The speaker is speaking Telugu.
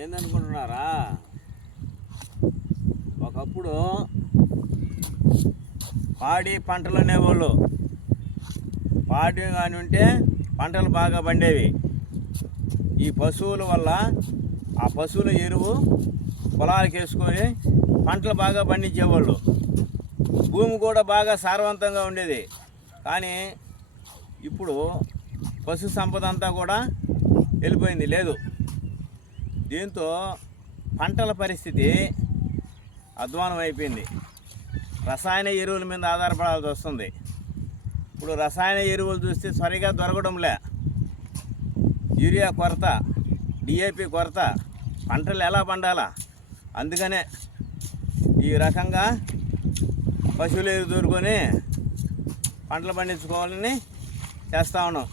ఏందనుకుంటున్నారా? ఒకప్పుడు పాడి పంటలు అనేవాళ్ళు. పాడి కానీ ఉంటే పంటలు బాగా పండేవి. ఈ పశువుల వల్ల ఆ పశువుల ఎరువు పొలాలకు వేసుకొని పంటలు బాగా పండించేవాళ్ళు. భూమి కూడా బాగా సారవంతంగా ఉండేది. కానీ ఇప్పుడు పశు సంపద అంతా కూడా వెళ్ళిపోయింది. లేదు. దీంతో పంటల పరిస్థితి అధ్వానం అయిపోయింది. రసాయన ఎరువుల మీద ఆధారపడాల్సి వస్తుంది. ఇప్పుడు రసాయన ఎరువులు చూస్తే సరిగా దొరకడంలే. యూరియా కొరత డిఏపి కొరత పంటలు ఎలా పండాలా? అందుకనే ఈ రకంగా పశువులు ఎరువు దూరుకొని పంటలు పండించుకోవాలని చేస్తా ఉన్నాం.